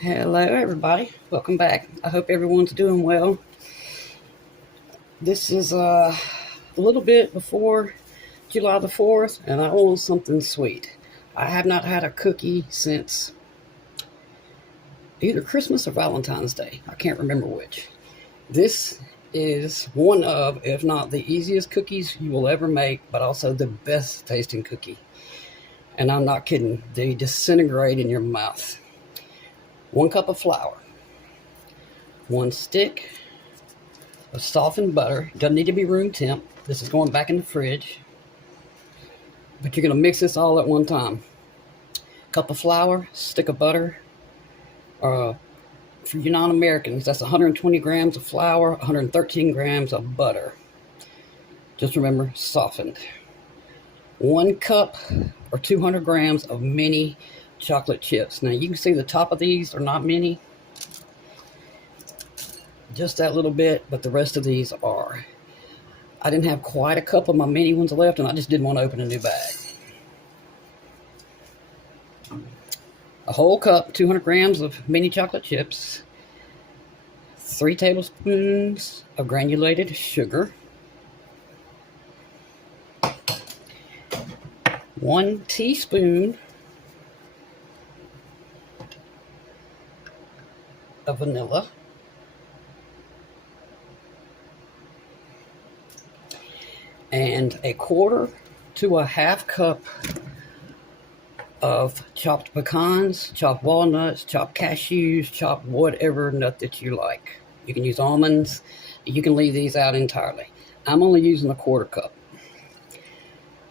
Hello, everybody. Welcome back. I hope everyone's doing well. This is a little bit before July the 4th, and I want something sweet. I have not had a cookie since either Christmas or Valentine's Day. I can't remember which. This is one of, if not the easiest cookies you will ever make, but also the best tasting cookie. And I'm not kidding. They disintegrate in your mouth. 1 cup of flour, 1 stick of softened butter. Doesn't need to be room temp. This is going back in the fridge. But you're going to mix this all at one time. Cup of flour, stick of butter. For you non-Americans, that's 120 grams of flour, 113 grams of butter. Just remember, softened. 1 cup or 200 grams of mini chocolate chips. Now you can see the top of these are not mini. Just that little bit, but the rest of these are. I didn't have quite a cup of my mini ones left, and I just didn't want to open a new bag. A whole cup, 200 grams of mini chocolate chips, 3 tablespoons of granulated sugar, 1 teaspoon of vanilla, and a quarter to a half cup of chopped pecans, chopped walnuts, chopped cashews, chopped whatever nut that you like. You can use almonds. You can leave these out entirely. I'm only using a quarter cup.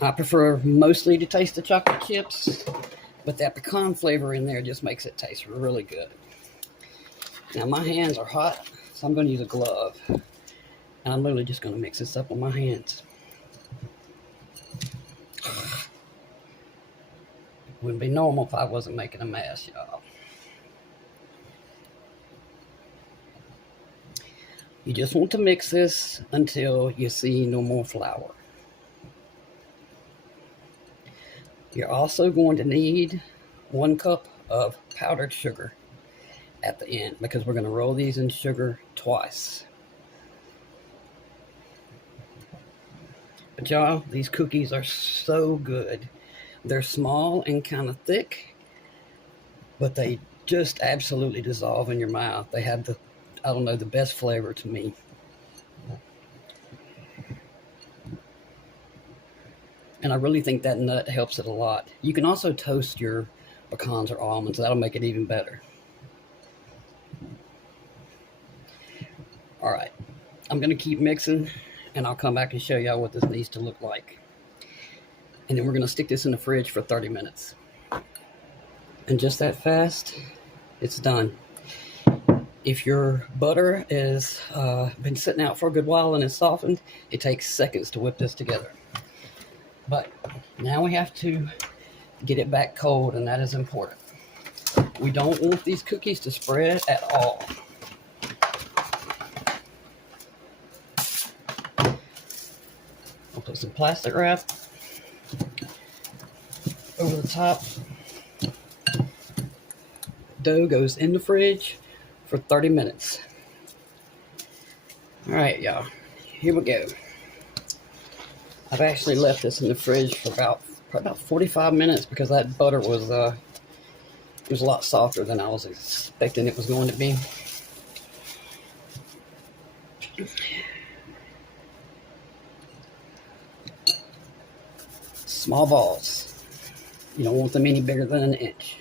I prefer mostly to taste the chocolate chips, but that pecan flavor in there just makes it taste really good. Now my hands are hot, so I'm going to use a glove. And I'm literally just going to mix this up with my hands. Wouldn't be normal if I wasn't making a mess, y'all. You just want to mix this until you see no more flour. You're also going to need 1 cup of powdered sugar at the end, because we're going to roll these in sugar twice. But y'all, these cookies are so good. They're small and kind of thick, but they just absolutely dissolve in your mouth. They have the best flavor to me. And I really think that nut helps it a lot. You can also toast your pecans or almonds. That'll make it even better. All right, I'm going to keep mixing, and I'll come back and show y'all what this needs to look like. And then we're going to stick this in the fridge for 30 minutes. And just that fast, it's done. If your butter has been sitting out for a good while and is softened, it takes seconds to whip this together. But now we have to get it back cold, and that is important. We don't want these cookies to spread at all. I'll put some plastic wrap over the top. Dough goes in the fridge for 30 minutes. All right, y'all, here we go. I've actually left this in the fridge for about 45 minutes because that butter was a lot softer than I was expecting it was going to be. Small balls. You don't want them any bigger than an inch.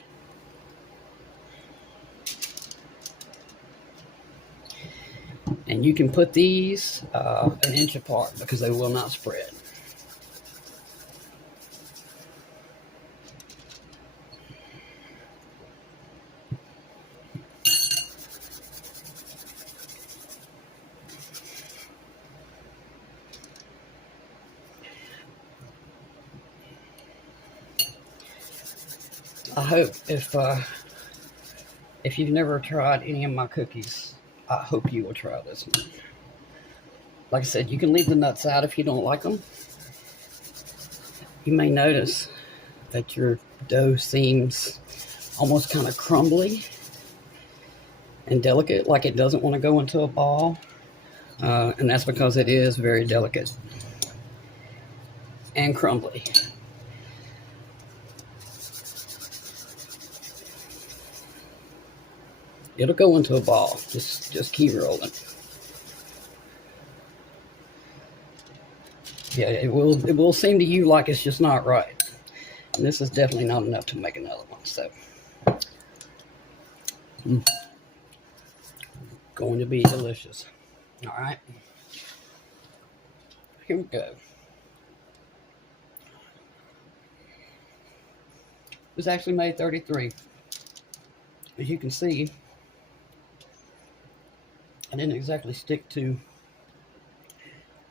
And you can put these an inch apart because they will not spread. I hope if you've never tried any of my cookies, I hope you will try this one. Like I said, you can leave the nuts out if you don't like them. You may notice that your dough seems almost kind of crumbly. and delicate, like it doesn't want to go into a ball. And that's because it is very delicate and crumbly. It'll go into a ball. Just keep rolling. Yeah, it will seem to you like it's just not right. And this is definitely not enough to make another one. So, going to be delicious. All right, here we go. It was actually made 33. As you can see, I didn't exactly stick to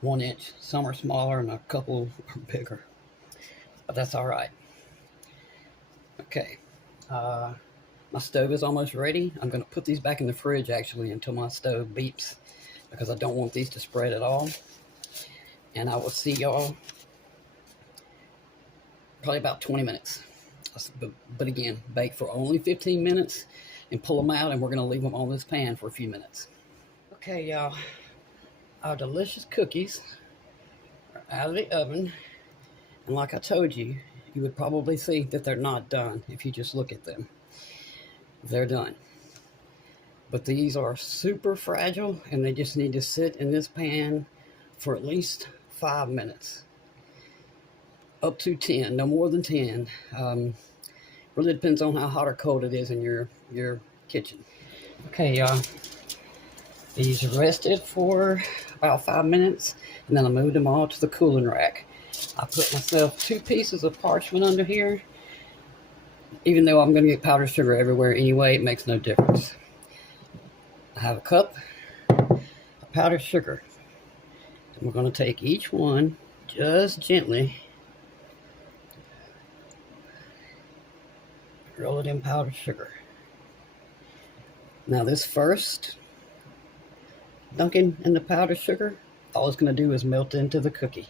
1 inch. Some are smaller and a couple are bigger, but that's all right. Okay, my stove is almost ready. I'm going to put these back in the fridge actually until my stove beeps, because I don't want these to spread at all. And I will see y'all probably about 20 minutes. But again, bake for only 15 minutes and pull them out, and we're going to leave them on this pan for a few minutes. Okay, y'all, our delicious cookies are out of the oven. And like I told you, you would probably think that they're not done if you just look at them. They're done. But these are super fragile, and they just need to sit in this pan for at least 5 minutes. Up to 10, no more than 10. Really depends on how hot or cold it is in your kitchen. Okay, y'all. These rested for about 5 minutes, and then I moved them all to the cooling rack. I put myself 2 pieces of parchment under here. Even though I'm going to get powdered sugar everywhere anyway, it makes no difference. I have a cup of powdered sugar. And we're going to take each one just gently, roll it in powdered sugar. Now this first dunking in the powdered sugar, all it's going to do is melt into the cookie.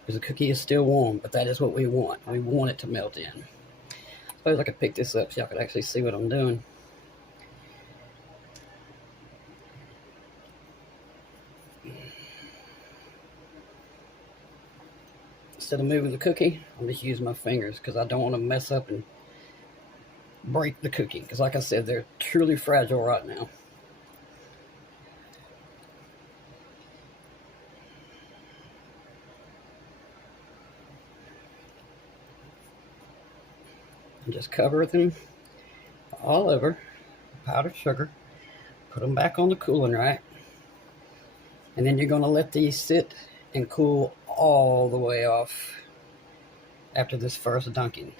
Because the cookie is still warm, but that is what we want. We want it to melt in. I suppose I could pick this up so y'all could actually see what I'm doing. Instead of moving the cookie, I'm just using my fingers because I don't want to mess up and break the cookie. Because like I said, they're truly fragile right now. And just cover them all over powdered sugar. Put them back on the cooling rack. And then you're going to let these sit and cool all the way off after this first dunking.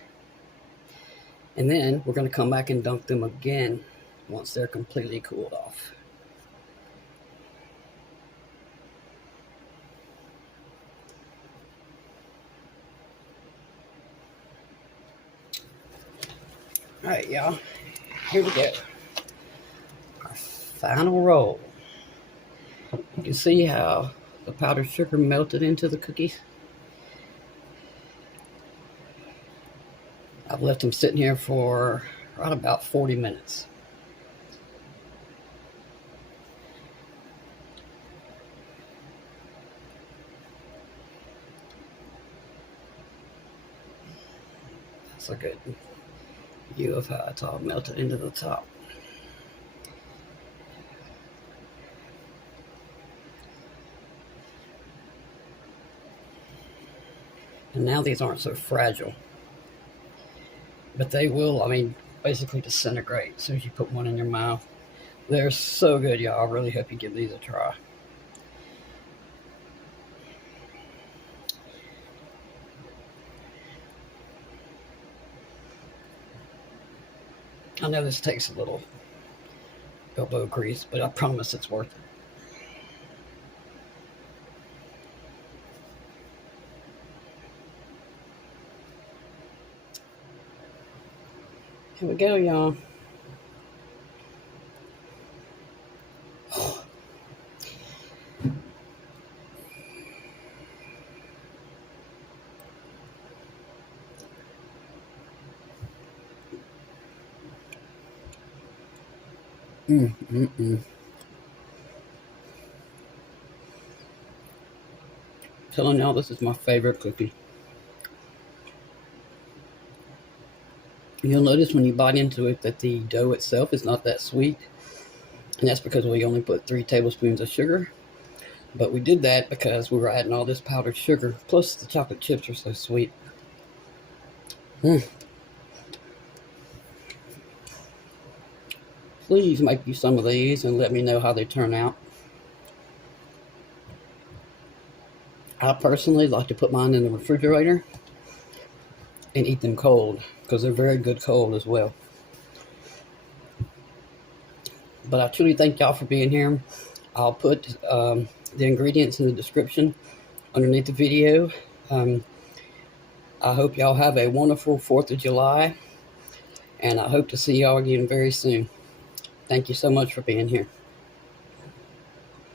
And then we're going to come back and dunk them again once they're completely cooled off. All right, y'all, here we go. Our final roll. You can see how the powdered sugar melted into the cookies. I've left them sitting here for right about 40 minutes. That's a good view of how it's all melted into the top. And now these aren't so fragile. But they will, I mean, basically disintegrate as soon as you put one in your mouth. They're so good, y'all. I really hope you give these a try. I know this takes a little elbow grease, but I promise it's worth it. Here we go, y'all. Mm, mm, mm. Telling y'all, this is my favorite cookie. You'll notice when you bite into it that the dough itself is not that sweet. And that's because we only put 3 tablespoons of sugar. But we did that because we were adding all this powdered sugar. Plus the chocolate chips are so sweet. Mm. Please make you some of these and let me know how they turn out. I personally like to put mine in the refrigerator and eat them cold because they're very good cold as well. But I truly thank y'all for being here. I'll put the ingredients in the description underneath the video. I hope y'all have a wonderful 4th of July, and I hope to see y'all again very soon. Thank you so much for being here.